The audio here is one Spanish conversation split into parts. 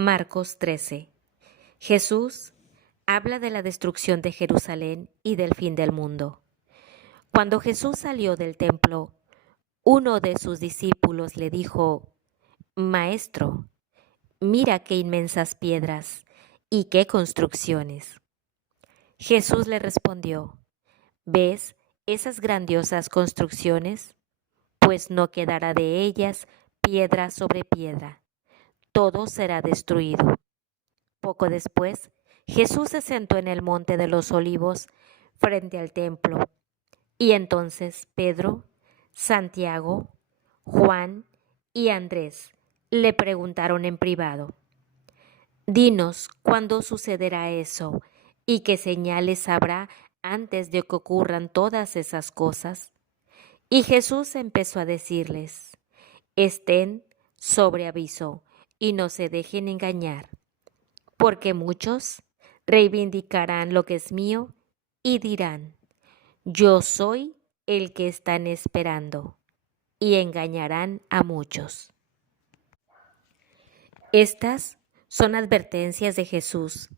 Marcos 13. Jesús habla de la destrucción de Jerusalén y del fin del mundo. Cuando Jesús salió del templo, uno de sus discípulos le dijo: Maestro, mira qué inmensas piedras y qué construcciones. Jesús le respondió: ¿Ves esas grandiosas construcciones? Pues no quedará de ellas piedra sobre piedra, todo será destruido. Poco después, Jesús se sentó en el monte de los Olivos frente al templo, y entonces Pedro, Santiago, Juan y Andrés le preguntaron en privado: Dinos cuándo sucederá eso y qué señales habrá antes de que ocurran todas esas cosas. Y Jesús empezó a decirles: Estén sobre aviso y no se dejen engañar, porque muchos reivindicarán lo que es mío y dirán: Yo soy el que están esperando, y engañarán a muchos. Estas son advertencias de Jesús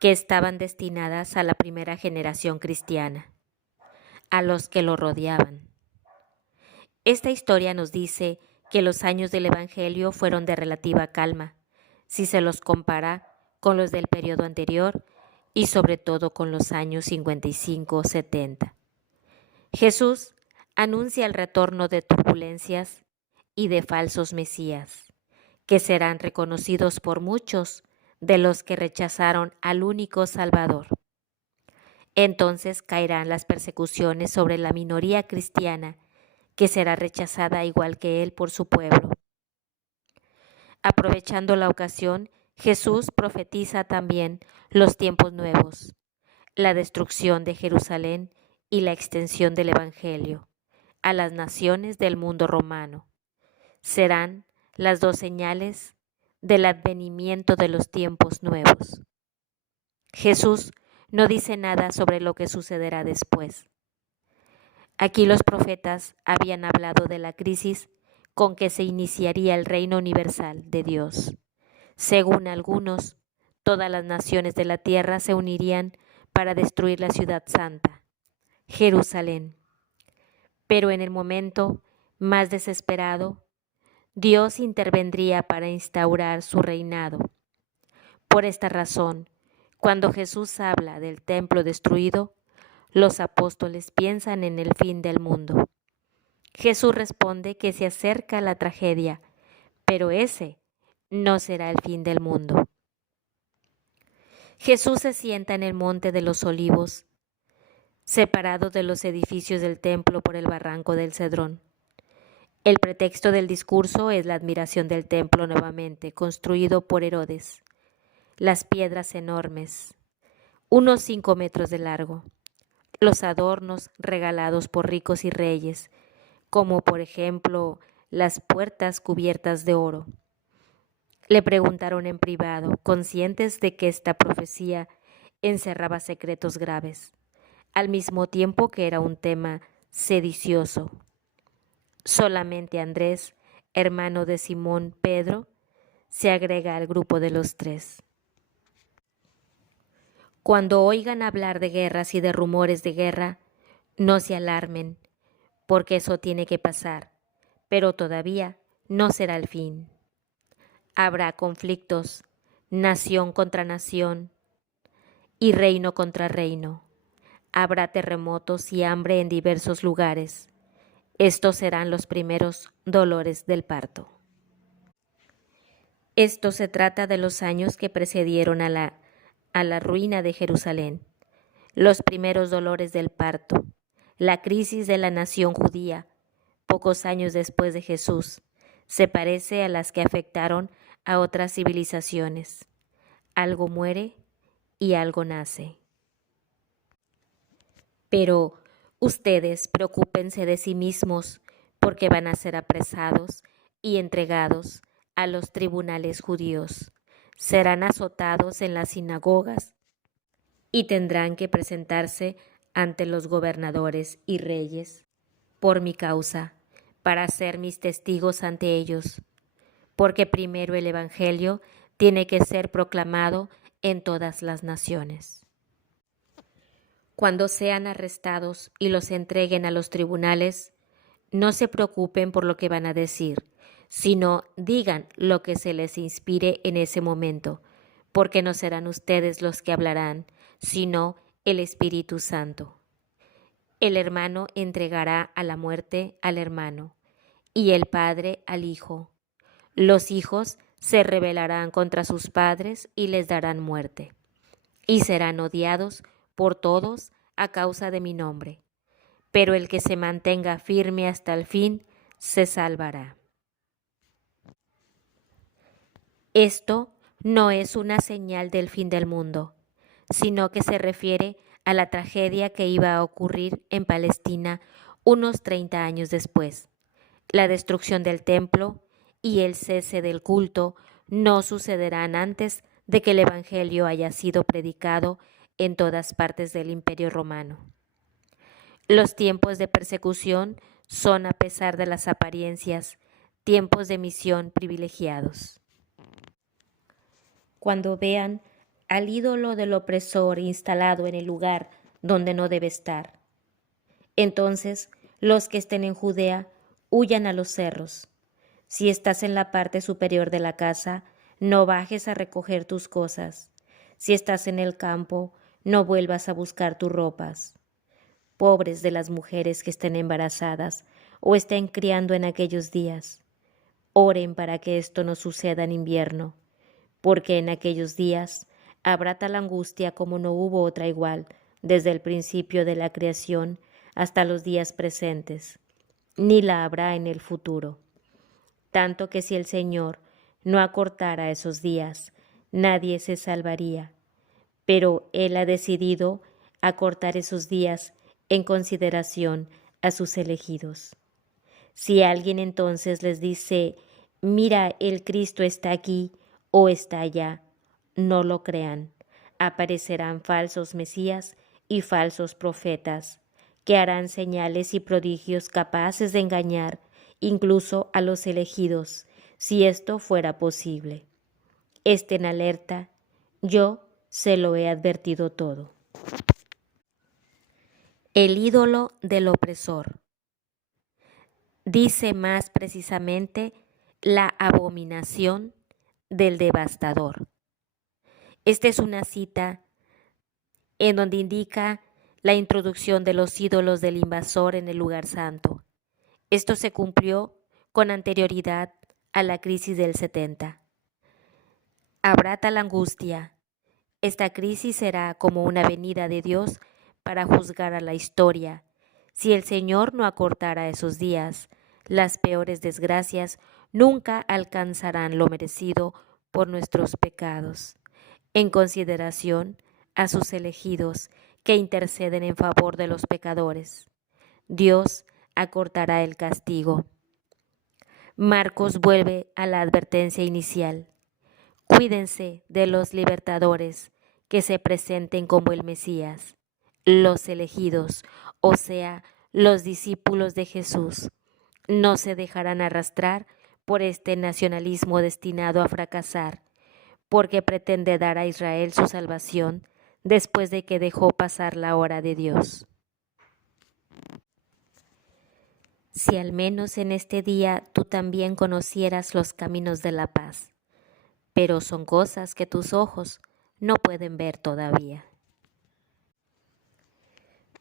que estaban destinadas a la primera generación cristiana, a los que lo rodeaban. Esta historia nos dice que los años del Evangelio fueron de relativa calma, si se los compara con los del periodo anterior y sobre todo con los años 55-70. Jesús anuncia el retorno de turbulencias y de falsos mesías, que serán reconocidos por muchos de los que rechazaron al único Salvador. Entonces caerán las persecuciones sobre la minoría cristiana, que será rechazada igual que él por su pueblo. Aprovechando la ocasión, Jesús profetiza también los tiempos nuevos, la destrucción de Jerusalén y la extensión del Evangelio a las naciones del mundo romano. Serán las dos señales del advenimiento de los tiempos nuevos. Jesús no dice nada sobre lo que sucederá después. Aquí los profetas habían hablado de la crisis con que se iniciaría el reino universal de Dios. Según algunos, todas las naciones de la tierra se unirían para destruir la ciudad santa, Jerusalén. Pero en el momento más desesperado, Dios intervendría para instaurar su reinado. Por esta razón, cuando Jesús habla del templo destruido, los apóstoles piensan en el fin del mundo. Jesús responde que se acerca la tragedia, pero ese no será el fin del mundo. Jesús se sienta en el monte de los Olivos, separado de los edificios del templo por el barranco del Cedrón. El pretexto del discurso es la admiración del templo nuevamente construido por Herodes. Las piedras enormes, unos 5 metros de largo, los adornos regalados por ricos y reyes, como por ejemplo las puertas cubiertas de oro. Le preguntaron en privado, conscientes de que esta profecía encerraba secretos graves, al mismo tiempo que era un tema sedicioso. Solamente Andrés, hermano de Simón Pedro, se agrega al grupo de los 3. Cuando oigan hablar de guerras y de rumores de guerra, no se alarmen, porque eso tiene que pasar, pero todavía no será el fin. Habrá conflictos, nación contra nación y reino contra reino. Habrá terremotos y hambre en diversos lugares. Estos serán los primeros dolores del parto. Esto se trata de los años que precedieron a la ruina de Jerusalén, los primeros dolores del parto, la crisis de la nación judía, pocos años después de Jesús, se parece a las que afectaron a otras civilizaciones. Algo muere y algo nace. Pero ustedes preocúpense de sí mismos, porque van a ser apresados y entregados a los tribunales judíos. Serán azotados en las sinagogas y tendrán que presentarse ante los gobernadores y reyes por mi causa, para ser mis testigos ante ellos, porque primero el Evangelio tiene que ser proclamado en todas las naciones. Cuando sean arrestados y los entreguen a los tribunales, no se preocupen por lo que van a decir, sino digan lo que se les inspire en ese momento, porque no serán ustedes los que hablarán, sino el Espíritu Santo. El hermano entregará a la muerte al hermano, y el padre al hijo. Los hijos se rebelarán contra sus padres y les darán muerte, y serán odiados por todos a causa de mi nombre. Pero el que se mantenga firme hasta el fin, se salvará. Esto no es una señal del fin del mundo, sino que se refiere a la tragedia que iba a ocurrir en Palestina unos 30 años después. La destrucción del templo y el cese del culto no sucederán antes de que el Evangelio haya sido predicado en todas partes del Imperio Romano. Los tiempos de persecución son, a pesar de las apariencias, tiempos de misión privilegiados. Cuando vean al ídolo del opresor instalado en el lugar donde no debe estar, entonces los que estén en Judea huyan a los cerros. Si estás en la parte superior de la casa, no bajes a recoger tus cosas. Si estás en el campo, no vuelvas a buscar tus ropas. Pobres de las mujeres que estén embarazadas o estén criando en aquellos días. Oren para que esto no suceda en invierno, porque en aquellos días habrá tal angustia como no hubo otra igual desde el principio de la creación hasta los días presentes, ni la habrá en el futuro. Tanto que si el Señor no acortara esos días, nadie se salvaría, pero Él ha decidido acortar esos días en consideración a sus elegidos. Si alguien entonces les dice, mira, el Cristo está aquí o está allá, no lo crean. Aparecerán falsos mesías y falsos profetas, que harán señales y prodigios capaces de engañar incluso a los elegidos, si esto fuera posible. Estén alerta, yo se lo he advertido todo. El ídolo del opresor. Dice más precisamente la abominación del devastador. Esta es una cita en donde indica la introducción de los ídolos del invasor en el lugar santo. Esto se cumplió con anterioridad a la crisis del 70. Habrá tal angustia. Esta crisis será como una venida de Dios para juzgar a la historia. Si el Señor no acortara esos días, las peores desgracias nunca alcanzarán lo merecido por nuestros pecados, en consideración a sus elegidos que interceden en favor de los pecadores. Dios acortará el castigo. Marcos vuelve a la advertencia inicial. Cuídense de los libertadores que se presenten como el Mesías, los elegidos, o sea, los discípulos de Jesús. No se dejarán arrastrar por este nacionalismo destinado a fracasar, porque pretende dar a Israel su salvación después de que dejó pasar la hora de Dios. Si al menos en este día tú también conocieras los caminos de la paz, pero son cosas que tus ojos no pueden ver todavía.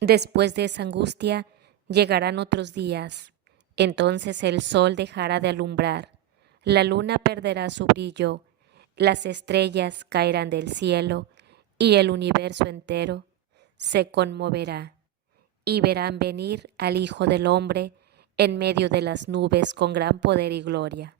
Después de esa angustia llegarán otros días, entonces el sol dejará de alumbrar, la luna perderá su brillo, las estrellas caerán del cielo y el universo entero se conmoverá y verán venir al Hijo del Hombre en medio de las nubes con gran poder y gloria.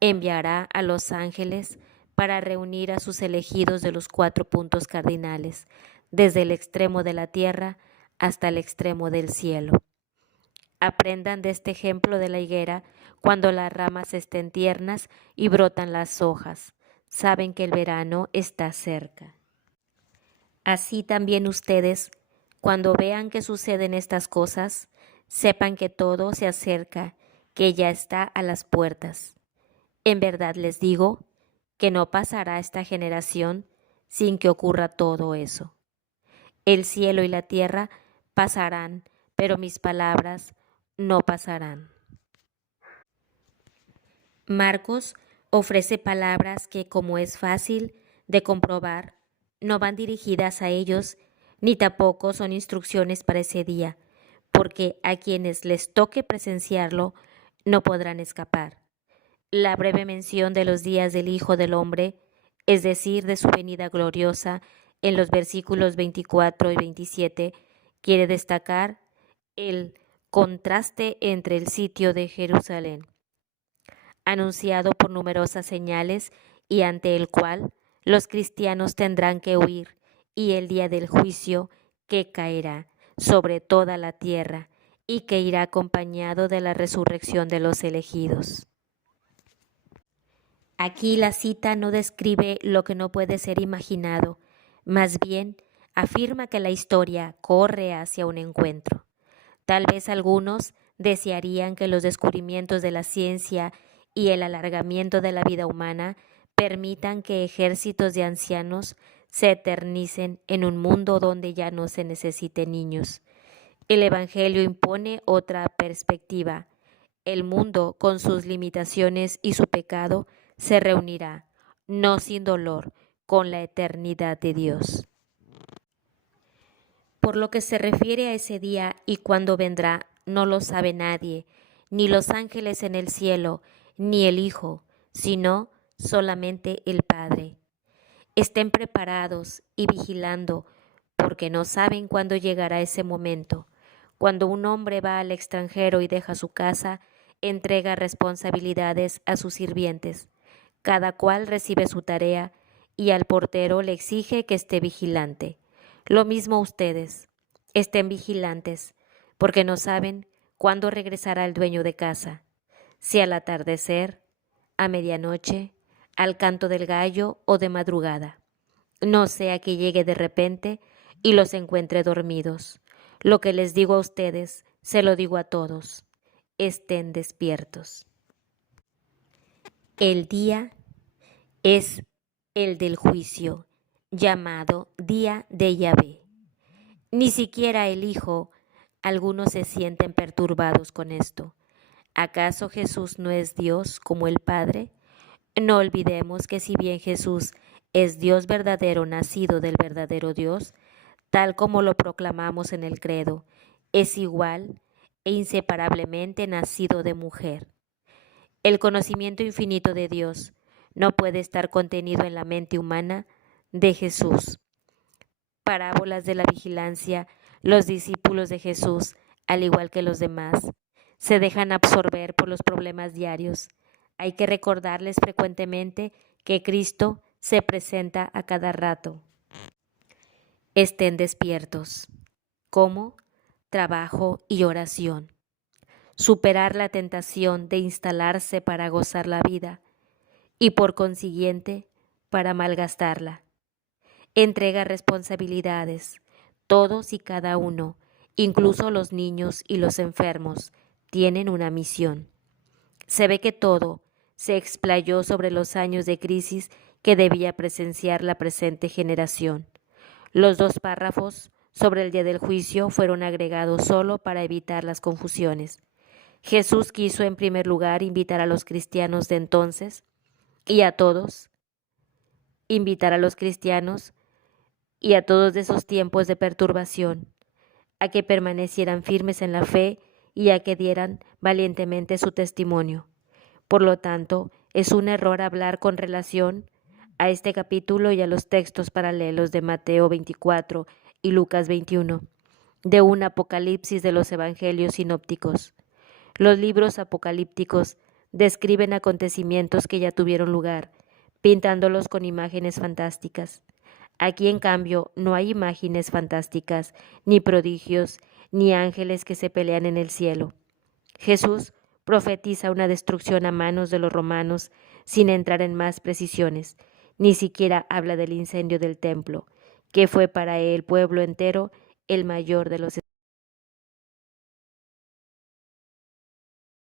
Enviará a los ángeles para reunir a sus elegidos de los 4 puntos cardinales, desde el extremo de la tierra hasta el extremo del cielo. Aprendan de este ejemplo de la higuera cuando las ramas estén tiernas y brotan las hojas. Saben que el verano está cerca. Así también ustedes, cuando vean que suceden estas cosas, sepan que todo se acerca, que ya está a las puertas. En verdad les digo que no pasará esta generación sin que ocurra todo eso. El cielo y la tierra pasarán, pero mis palabras no pasarán. Marcos ofrece palabras que, como es fácil de comprobar, no van dirigidas a ellos ni tampoco son instrucciones para ese día, porque a quienes les toque presenciarlo no podrán escapar. La breve mención de los días del Hijo del Hombre, es decir, de su venida gloriosa, en los versículos 24 y 27, quiere destacar el contraste entre el sitio de Jerusalén, anunciado por numerosas señales y ante el cual los cristianos tendrán que huir, y el día del juicio que caerá sobre toda la tierra y que irá acompañado de la resurrección de los elegidos. Aquí la cita no describe lo que no puede ser imaginado, más bien afirma que la historia corre hacia un encuentro. Tal vez algunos desearían que los descubrimientos de la ciencia y el alargamiento de la vida humana permitan que ejércitos de ancianos se eternicen en un mundo donde ya no se necesiten niños. El Evangelio impone otra perspectiva. El mundo, con sus limitaciones y su pecado, se reunirá, no sin dolor, con la eternidad de Dios. Por lo que se refiere a ese día y cuándo vendrá, no lo sabe nadie, ni los ángeles en el cielo, ni el Hijo, sino solamente el Padre. Estén preparados y vigilando, porque no saben cuándo llegará ese momento. Cuando un hombre va al extranjero y deja su casa, entrega responsabilidades a sus sirvientes. Cada cual recibe su tarea y al portero le exige que esté vigilante. Lo mismo ustedes, estén vigilantes, porque no saben cuándo regresará el dueño de casa, si al atardecer, a medianoche, al canto del gallo o de madrugada. No sea que llegue de repente y los encuentre dormidos. Lo que les digo a ustedes, se lo digo a todos. Estén despiertos. El día es el del juicio, llamado Día de Yahvé. Ni siquiera el Hijo, algunos se sienten perturbados con esto. ¿Acaso Jesús no es Dios como el Padre? No olvidemos que si bien Jesús es Dios verdadero nacido del verdadero Dios, tal como lo proclamamos en el credo, es igual e inseparablemente nacido de mujer. El conocimiento infinito de Dios no puede estar contenido en la mente humana de Jesús. Parábolas de la vigilancia, los discípulos de Jesús, al igual que los demás, se dejan absorber por los problemas diarios. Hay que recordarles frecuentemente que Cristo se presenta a cada rato. Estén despiertos. ¿Cómo? Trabajo y oración. Superar la tentación de instalarse para gozar la vida y por consiguiente para malgastarla. Entrega responsabilidades. Todos y cada uno, incluso los niños y los enfermos, tienen una misión. Se ve que todo se explayó sobre los años de crisis que debía presenciar la presente generación. Los 2 párrafos sobre el día del juicio fueron agregados solo para evitar las confusiones. Jesús quiso en primer lugar invitar a los cristianos de entonces y a todos, invitar a los cristianos y a todos de esos tiempos de perturbación, a que permanecieran firmes en la fe y a que dieran valientemente su testimonio. Por lo tanto, es un error hablar con relación a este capítulo y a los textos paralelos de Mateo 24 y Lucas 21, de un apocalipsis de los evangelios sinópticos. Los libros apocalípticos describen acontecimientos que ya tuvieron lugar, pintándolos con imágenes fantásticas. Aquí, en cambio, no hay imágenes fantásticas, ni prodigios, ni ángeles que se pelean en el cielo. Jesús profetiza una destrucción a manos de los romanos sin entrar en más precisiones. Ni siquiera habla del incendio del templo, que fue para el pueblo entero el mayor de los